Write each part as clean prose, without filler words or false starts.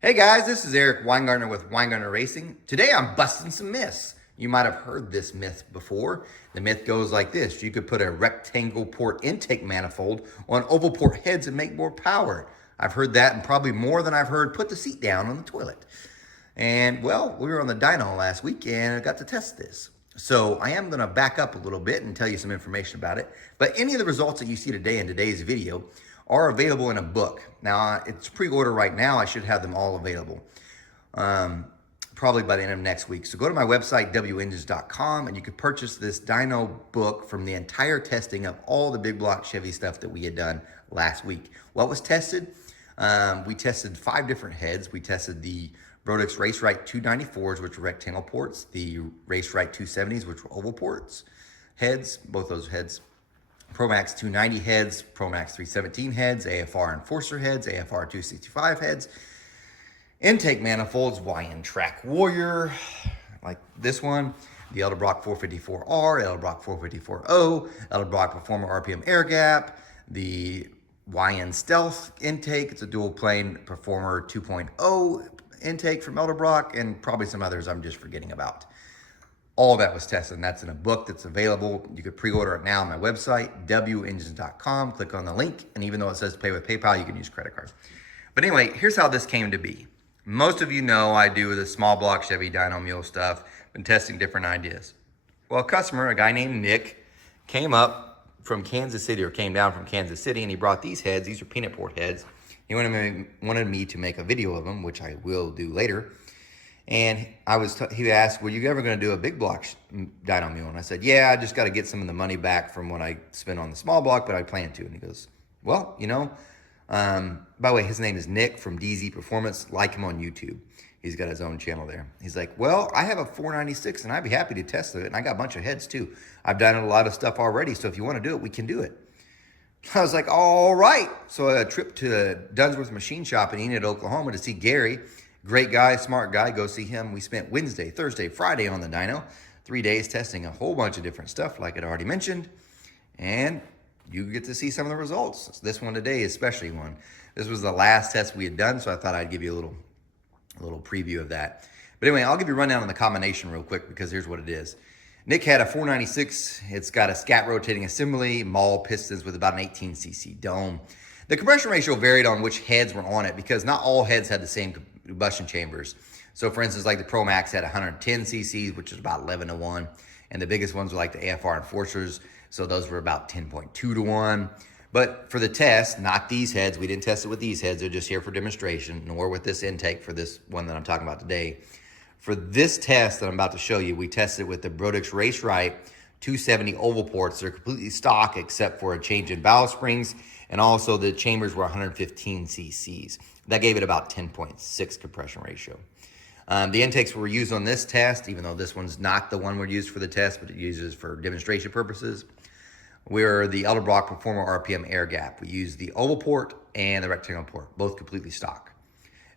Hey guys, this is Eric Weingartner with Weingartner Racing. Today I'm busting some myths. You might have heard this myth before. The myth goes like this. You could put a rectangle port intake manifold on oval port heads and make more power. I've heard that, and probably more than I've heard put the seat down on the toilet. And well, we were on the dyno last week and I got to test this. So I am going to back up a little bit and tell you some information about it. But any of the results that you see today in today's video are available in a book. Now, it's pre-order right now. I should have them all available probably by the end of next week. So go to my website, wengines.com, and you can purchase this dyno book from the entire testing of all the big block Chevy stuff that we had done last week. What was tested? We tested 5 different heads. We tested the Brodix Race Rite 294s, which were rectangle ports, the Race Rite 270s, which were oval ports, heads, both those heads, ProMax 290 heads, ProMax 317 heads, AFR Enforcer heads, AFR 265 heads, intake manifolds, YN Track Warrior, like this one, the Edelbrock 454R, Edelbrock 454O, Edelbrock Performer RPM Air Gap, the YN Stealth intake, it's a dual plane Performer 2.0 intake from Edelbrock, and probably some others I'm just forgetting about. All that was tested, and that's in a book that's available. You could pre-order it now on my website, wengines.com. Click on the link, and even though it says pay with PayPal, you can use credit cards. But anyway, here's how this came to be. Most of you know I do the small block Chevy dyno mule stuff, been testing different ideas. Well, a customer, a guy named Nick, came up from Kansas City, or came down from Kansas City, and he brought these heads. These are peanut port heads. He wanted me to make a video of them, which I will do later. And he asked, were you ever going to do a big block dyno mule? And I said, yeah, I just got to get some of the money back from what I spent on the small block, but I plan to. And he goes, well, by the way, his name is Nick from DZ Performance. Like him on YouTube. He's got his own channel there. He's like, well, I have a 496 and I'd be happy to test it. And I got a bunch of heads too. I've done a lot of stuff already. So if you want to do it, we can do it. I was like, all right. So a trip to Dunsworth Machine Shop in Enid, Oklahoma to see Gary. Great guy, smart guy. Go see him. We spent Wednesday, Thursday, Friday on the dyno. 3 days testing a whole bunch of different stuff like I'd already mentioned. And you get to see some of the results. This one today is especially one. This was the last test we had done, so I thought I'd give you a little preview of that. But anyway, I'll give you a rundown on the combination real quick because here's what it is. Nick had a 496. It's got a scat rotating assembly, maul pistons with about an 18cc dome. The compression ratio varied on which heads were on it because not all heads had the same combustion chambers. So for instance, like the ProMax had 110 cc's, which is about 11 to 1. And the biggest ones were like the AFR Enforcers. So those were about 10.2 to 1. But for the test, not these heads. We didn't test it with these heads. They're just here for demonstration, nor with this intake for this one that I'm talking about today. For this test that I'm about to show you, we tested it with the Brodix Race Rite 270 oval ports. They're completely stock except for a change in valve springs, and also the chambers were 115 cc's. That gave it about 10.6 compression ratio. The intakes were used on this test, even though this one's not the one we're used for the test, but it uses for demonstration purposes. We're the Edelbrock Performer RPM Air Gap. We use the oval port and the rectangle port, both completely stock.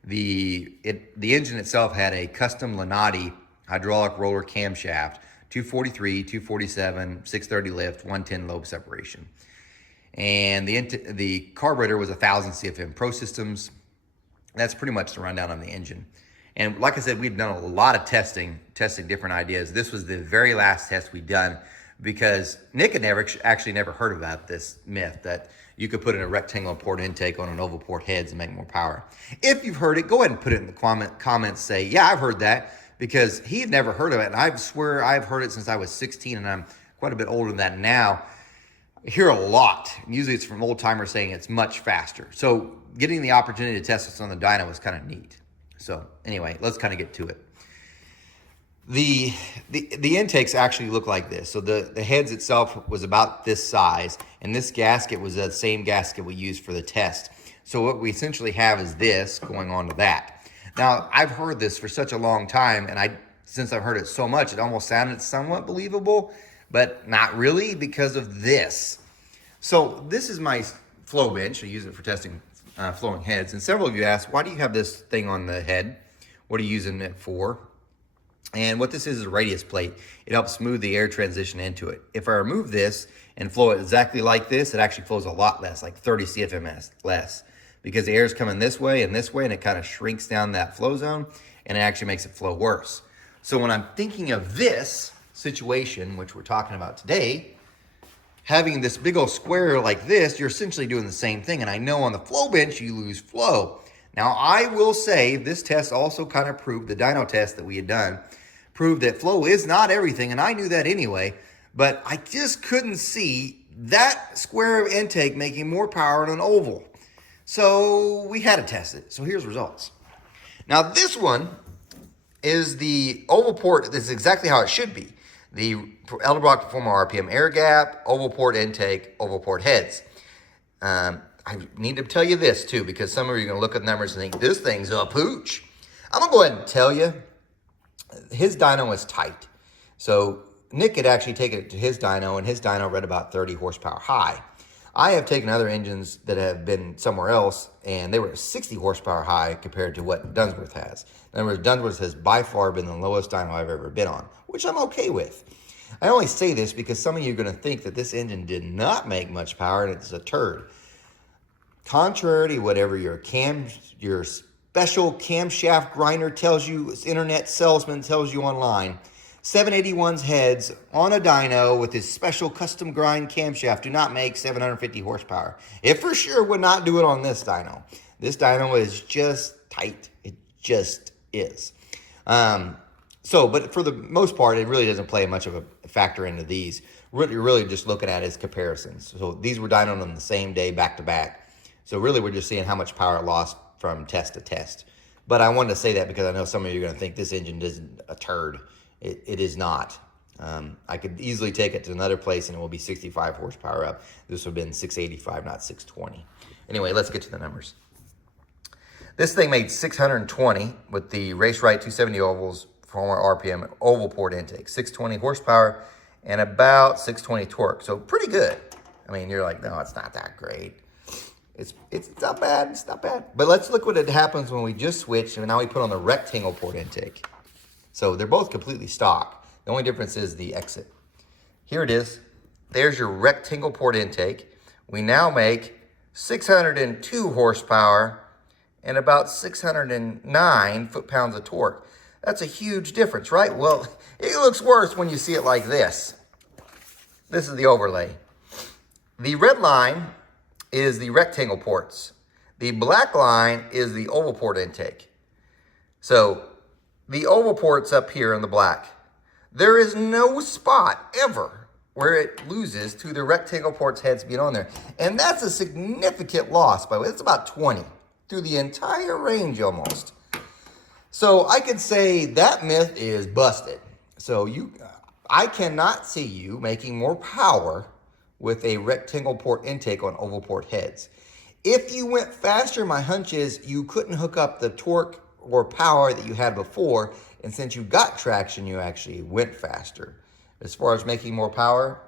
The engine itself had a custom Lanati hydraulic roller camshaft, 243, 247, 630 lift, 110 lobe separation. And the carburetor was 1,000 CFM Pro Systems. That's pretty much the rundown on the engine. And like I said, we've done a lot of testing different ideas. This was the very last test we'd done because Nick had actually never heard about this myth that you could put in a rectangular port intake on an oval port heads and make more power. If you've heard it, go ahead and put it in the comments. Say, yeah, I've heard that, because he had never heard of it. And I swear I've heard it since I was 16, and I'm quite a bit older than that now. I hear a lot. Usually it's from old timers saying it's much faster. So getting the opportunity to test this on the dyno was kind of neat. So anyway, let's kind of get to it. The intakes actually look like this. So the heads itself was about this size, and this gasket was the same gasket we used for the test. So what we essentially have is this going on to that. Now, I've heard this for such a long time, and since I've heard it so much, it almost sounded somewhat believable, but not really because of this. So this is my flow bench. I use it for testing flowing heads. And several of you asked, why do you have this thing on the head? What are you using it for? And what this is a radius plate. It helps smooth the air transition into it. If I remove this and flow it exactly like this, it actually flows a lot less, like 30 CFM less. because the air is coming this way, and it kind of shrinks down that flow zone, and it actually makes it flow worse. So when I'm thinking of this situation, which we're talking about today, having this big old square like this, you're essentially doing the same thing. And I know on the flow bench, you lose flow. Now, I will say this test also kind of proved, the dyno test that we had done, proved that flow is not everything. And I knew that anyway, but I just couldn't see that square of intake making more power than an oval. So we had to test it. So here's results. Now, this one is the oval port. This is exactly how it should be. The Edelbrock Performer RPM air gap, oval port intake, oval port heads. I need to tell you this too, because some of you are going to look at the numbers and think, this thing's a pooch. I'm going to go ahead and tell you, his dyno is tight. So Nick had actually taken it to his dyno, and his dyno read about 30 horsepower high. I have taken other engines that have been somewhere else, and they were 60 horsepower high compared to what Dunsworth has. In other words, Dunsworth has by far been the lowest dyno I've ever been on, which I'm okay with. I only say this because some of you are going to think that this engine did not make much power and it's a turd. Contrary to whatever your special camshaft grinder tells you, internet salesman tells you online, 781's heads on a dyno with his special custom grind camshaft do not make 750 horsepower. It for sure would not do it on this dyno. This dyno is just tight. It just is. But for the most part, it really doesn't play much of a factor into these. What you're really just looking at is comparisons. So these were dynoed on the same day, back to back. So really, we're just seeing how much power it lost from test to test. But I wanted to say that because I know some of you are going to think this engine isn't a turd. It is not. I could easily take it to another place and it will be 65 horsepower up. This would have been 685, not 620. Anyway, let's get to the numbers. This thing made 620 with the Race Rite 270 ovals, former RPM, oval port intake, 620 horsepower and about 620 torque. So pretty good. I mean, you're like, no, it's not that great. It's not bad. It's not bad. But let's look what it happens when we just switch and now we put on the rectangle port intake. So they're both completely stock. The only difference is the exit. Here it is. There's your rectangle port intake. We now make 602 horsepower and about 609 foot-pounds of torque. That's a huge difference, right? Well, it looks worse when you see it like this. This is the overlay. The red line is the rectangle ports. The black line is the oval port intake. So the oval port's up here in the black. There is no spot ever where it loses to the rectangle port's heads being on there. And that's a significant loss, by the way. It's about 20 through the entire range almost. So I could say that myth is busted. So I cannot see you making more power with a rectangle port intake on oval port heads. If you went faster, my hunch is you couldn't hook up the torque or power that you had before, and since you got traction, you actually went faster. As far as making more power,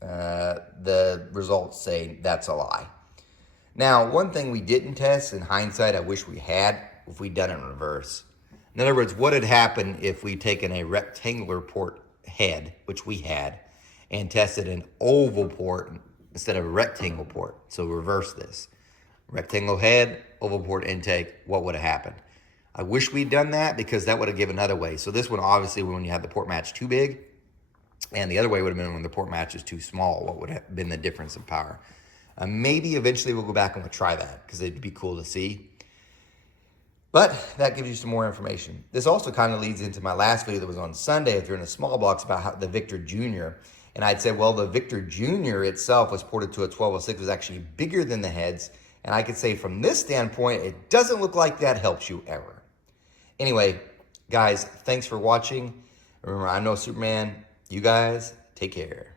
the results say that's a lie. Now, one thing we didn't test, in hindsight, I wish we had, if we'd done it in reverse. In other words, what had happened if we'd taken a rectangular port head, which we had, and tested an oval port instead of a rectangle port? So reverse this. Rectangle head, oval port intake, what would have happened? I wish we'd done that because that would have given another way. So this one, obviously, when you had the port match too big, and the other way would have been when the port match is too small. What would have been the difference in power? Maybe eventually we'll go back and we'll try that because it'd be cool to see. But that gives you some more information. This also kind of leads into my last video that was on Sunday, if you're in the small blocks, about how the Victor Jr. And I'd said, well, the Victor Jr. itself was ported to a 1206, was actually bigger than the heads. And I could say from this standpoint, it doesn't look like that helps you ever. Anyway, guys, thanks for watching. Remember, I'm no Superman. You guys, take care.